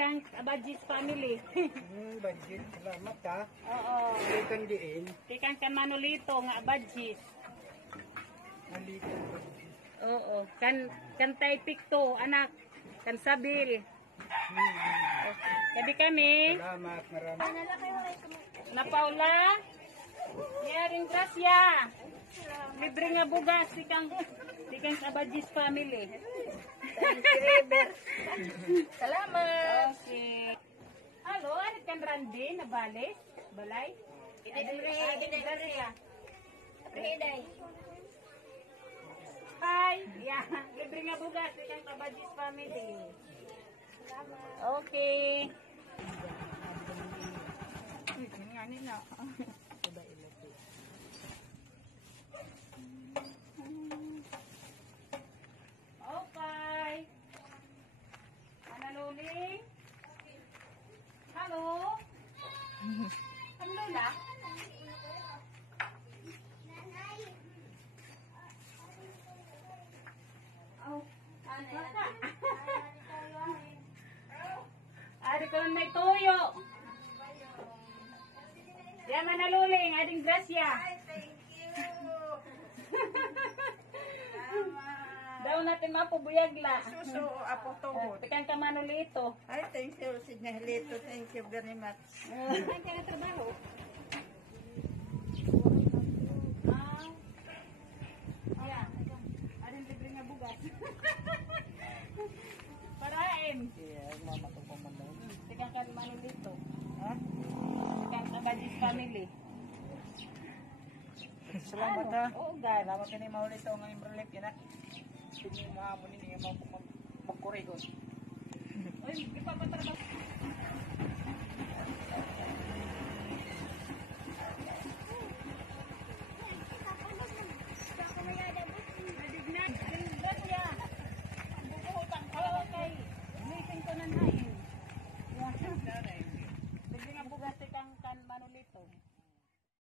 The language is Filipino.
kang Abadjis family. Budget. Salamat ha. Oo. Ikan diin. Kay kang Manolito nga Abadjis. Nalito. Oo. Kan tay pikto anak. Kan sabil. Okay. Gabi kami. Salamat. Marami. Na Paula. Yaring grasya. Libre nga bugas di kang Abadjis family. Salamat. Okay. Halo, ano kan Randy na balik? Balay? Hi. Yeah. Libre nga bugas di kang Abadjis family. Okay. Nga na. Okay. Analuling? Halo? Ano na? Oh, baka. Adi ko may tuyo. Yan manaluling, ading grasya. Daw natin mapubuyagla. Suso, apo tuhod. Tekan ka Manolito. Ay, thank you, Signalito. Thank you very much. Saan ka na trabaho? Ayan. Ading libre nga bugas. Parain. Tekan ka Manolito. Ha? Tekan ka Abadjis family. Salamat ha. Oo, guys. Salamat ka ni Maulito ng imbrelip yan ha. Hindi mo mahamon ini magkurigon. Uy, ipapatrabaho.